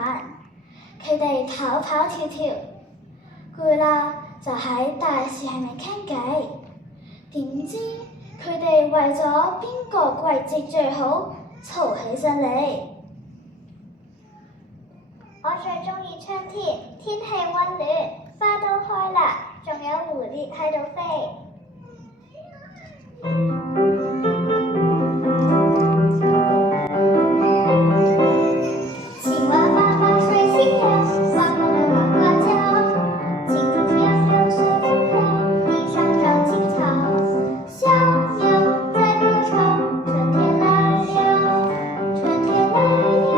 玩。佢哋跑跑跳跳，攰啦就喺大樹下面傾偈。點知佢哋為咗邊個季節最好嘈起上嚟。我最鍾意春天，天氣溫暖，花都開啦，仲有蝴蝶喺度飛。青蛙爸爸睡醒了，呱呱的呱呱叫，蜻蜓亮亮随风飘，地上长青草。小鸟在歌唱，春天来了，春天来了。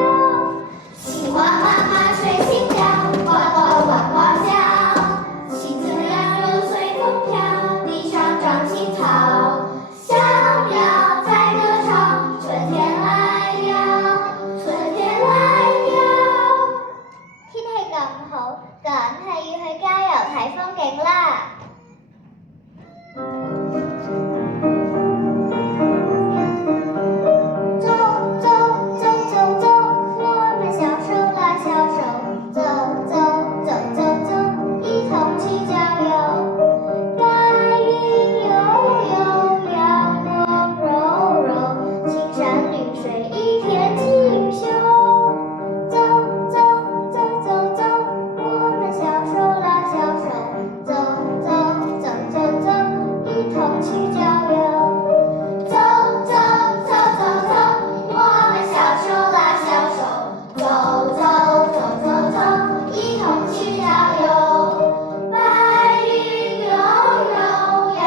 青蛙妈妈睡醒了，呱呱呱呱叫，蜻蜓亮亮随风飘，地上长青草。小鸟在歌唱，春天來了，春天來了。天氣咁好，梗係要去郊遊睇風景啦。走走走走走，我們小手拉小手，走走走走走，一同去郊遊。白雲悠悠，陽光柔柔，青山綠水一片錦繡。走走走走走，我們小手拉小手，走走走走走，一同去郊遊。走走走走走，我們小手拉小手，走走走走走，一同去郊遊。白雲悠悠，陽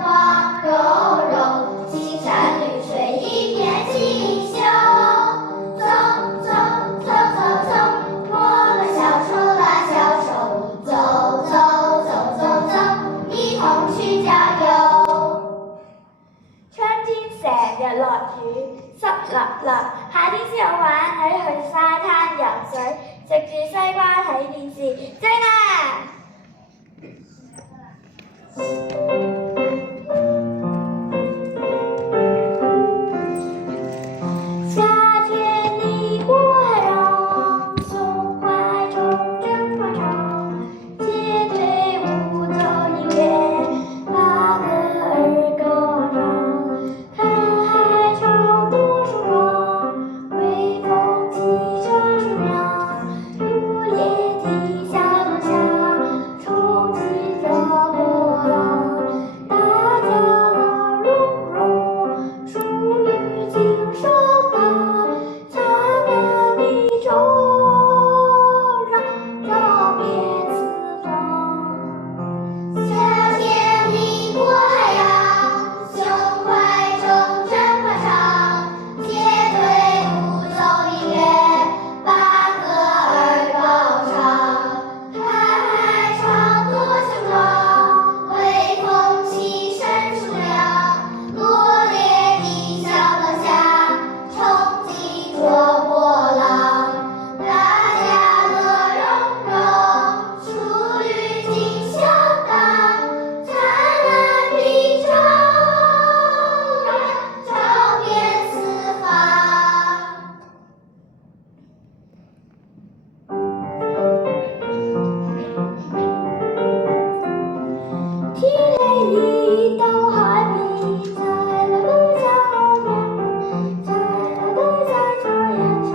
光柔柔，青山綠水一片錦繡。走走走走走，我們小手拉小手，走走走走走，一同去郊遊。春天成日落雨，濕立立，夏天先好玩，可以去沙灘游水，食住西瓜睇電視，正啊！夏天你过海浪，胸怀中正宽敞，街队舞奏音乐，把歌儿歌唱，看海潮多舒爽，微风骑着树苗，落叶地小落下，冲击着波浪，大家乐融融，属于今生的灿烂的惆怅，照遍四方。夏天你过海洋，胸怀中真宽敞，街队舞奏音樂，把歌兒高唱，看海潮多晴朗，微風起身舒涼，落葉地小落下，衝擊着波浪，大家樂融融，屬於今宵的燦爛的惆怅，照遍四方。天黑已到海邊，在那個小陽光，在那個小草原上，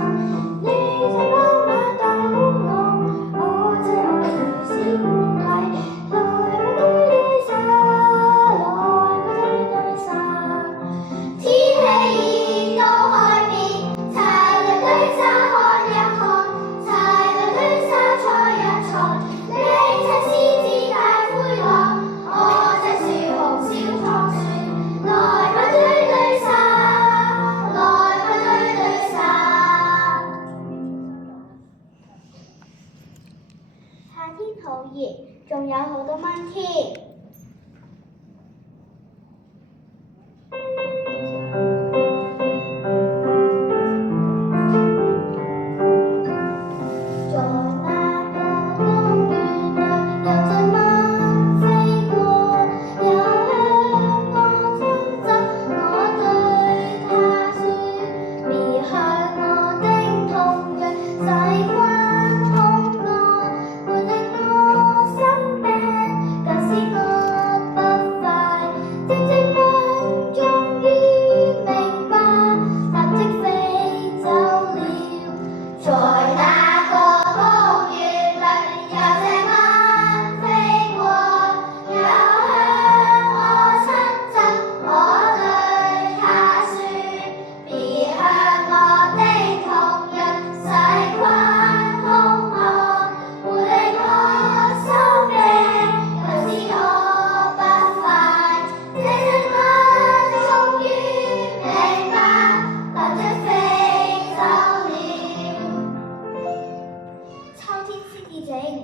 你在媽媽大紅紅，我在兒子心懷，來吧對對下，來吧對對下。天黑已到海邊，在那個小陽光，在那個小草原上，你在西極大灰狼，我在水紅小窗前，來吧對對下，來吧對對下。夏天好熱，仲有好多蚊添。在那個公園裏，有隻蚊飛過，有香港風箏，我對它說，別向我的痛腳，細瓜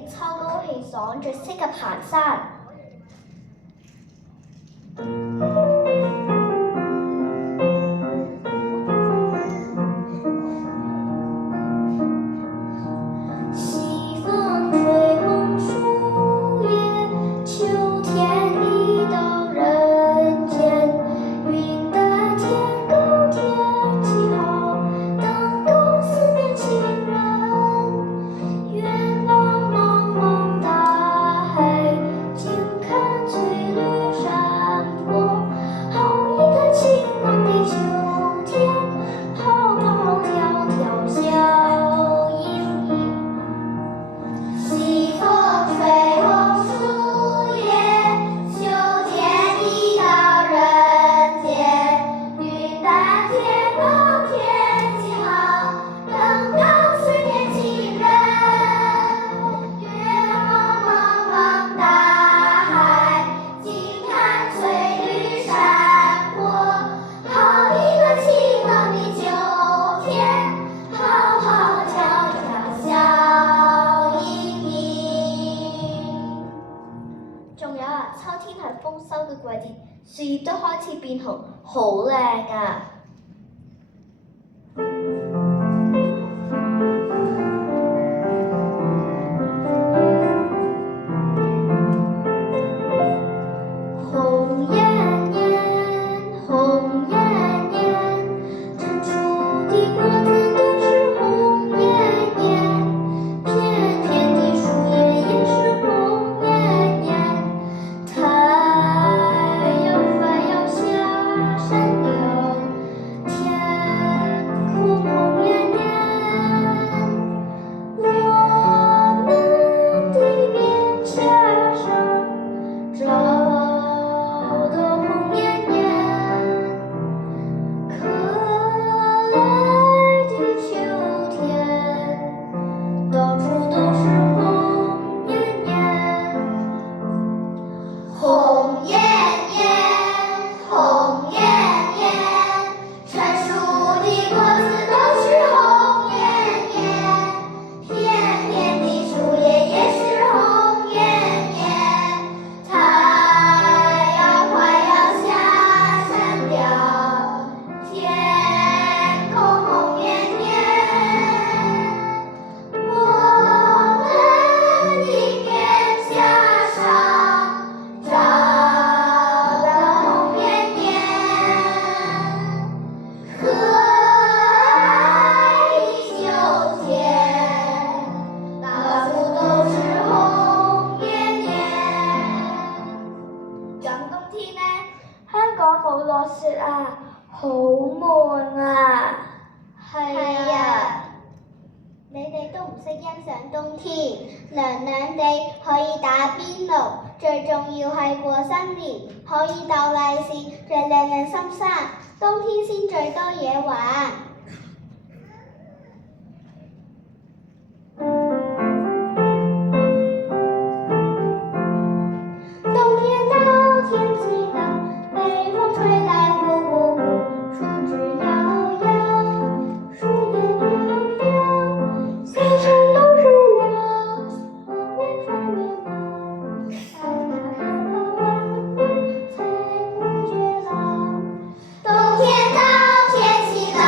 秋高氣爽，最適合行山。西風吹紅樹葉，秋天已到人間。雲淡天高天氣好，等候思念情人。月茫茫茫大海，靜看翠綠山坡。好一個晴朗的秋天，跑跑跳跳笑盈盈。西風吹紅樹葉，秋天已到人間。雲淡天高天氣好，等候思念情人。月茫茫茫大海，靜看翠綠山坡。好一個晴朗的秋天，跑跑跳跳笑盈盈。仲有啊，秋天係豐收嘅季節，樹葉都開始變紅，好靚啊！紅艳艳，紅艳艳，成熟的果子都是紅艳艳，片片的樹葉也是紅艳艳。太陽快要下山了，天空紅艳艳，我們的臉頰上照得紅艳艳，可愛的秋天，到處都是紅艳艳。紅艳艳，紅艳艳，成熟的果子都是紅艳艳，片片的樹葉也是紅艳艳。太陽快要下山了，天空紅艳艳，我們的臉頰上照得紅艳艳，可愛的秋天，到處都是紅艳艳。咁冬天呢，香港冇落雪啊，好悶啊！係啊，你哋都唔識欣賞冬天，涼涼地可以打邊爐，最重要係過新年，可以鬥利是，最靚靚心生，冬天先最多嘢玩。冬天到天氣冷，北風吹來呼呼呼，樹枝搖搖，樹葉搖搖，隨身都是涼，我們穿棉襖，大家開開玩玩，才不覺老。冬天到天氣冷，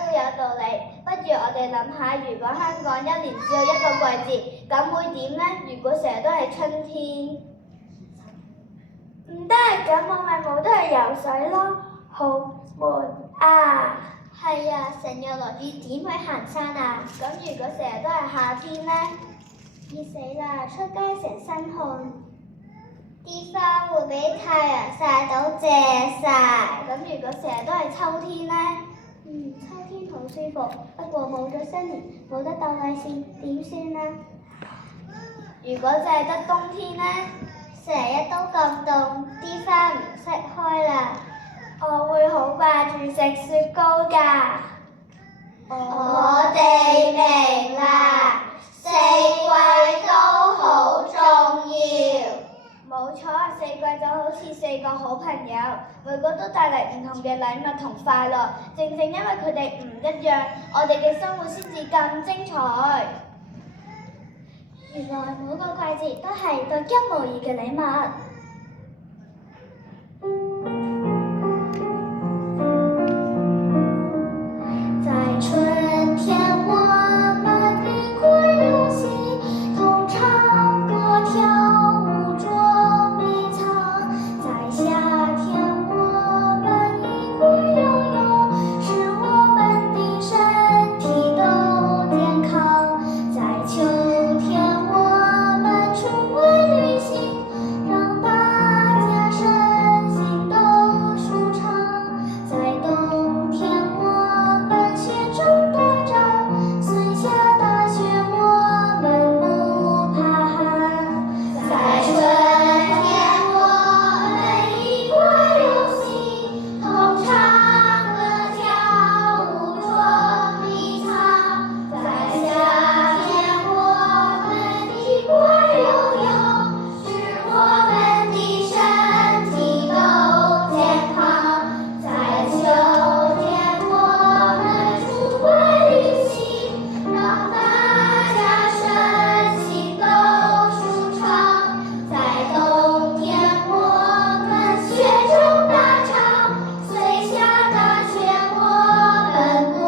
都有道理。不如我哋諗下，如果香港一年只有一個季節，咁會點呢？如果成日都係春天，唔得，咁我咪冇得去游水咯，好悶啊！係啊，成日落雨點去行山啊？咁如果成日都係夏天呢？熱死啦，出街成身汗，啲花會俾太陽曬到謝晒。咁如果成日都係秋天呢？秋天好舒服，不過冇咗新年，冇得鬥利是，點算啊？如果淨係得冬天呢？成日都咁凍，啲花唔識開啦。我會好掛住食雪糕㗎。我哋明啦，四季都好重要。冇錯，四季就好似四個好朋友，每個都帶嚟唔同嘅禮物同快樂。正正因為佢哋唔一樣，我哋嘅生活先至咁精彩。原來每個季節都係獨一無二嘅禮物。在春天，我們一塊遊戲，同唱歌跳舞捉迷藏。在夏天，我們一塊游泳，使我們的身體都健康。在秋天，我們出外旅行，讓大家身心都舒暢。在冬天，我們雪中打仗，雖下大雪，我們不怕寒。在春天，我們一塊遊戲，同唱歌跳舞捉迷藏。在夏天，我們一塊游泳，使我們的身體都健康。在秋天，我們出外旅行，讓大家身心都舒暢。在冬天，我們雪中打仗，雖下大雪，我們不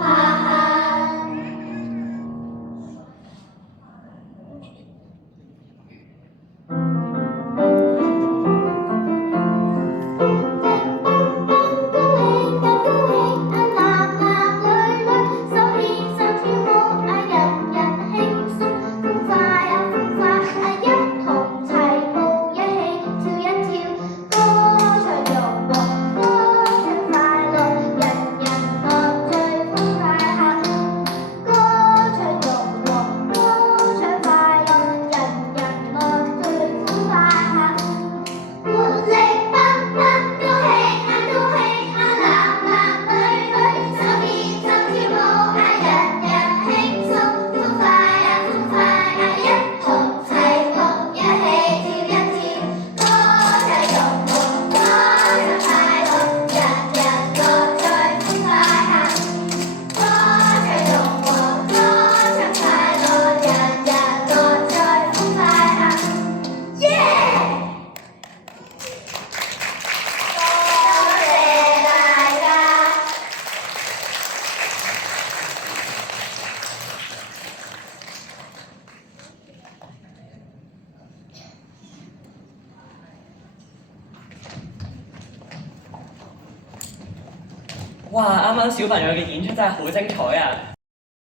怕寒。哇！啱啱小朋友嘅演出真係好精彩啊！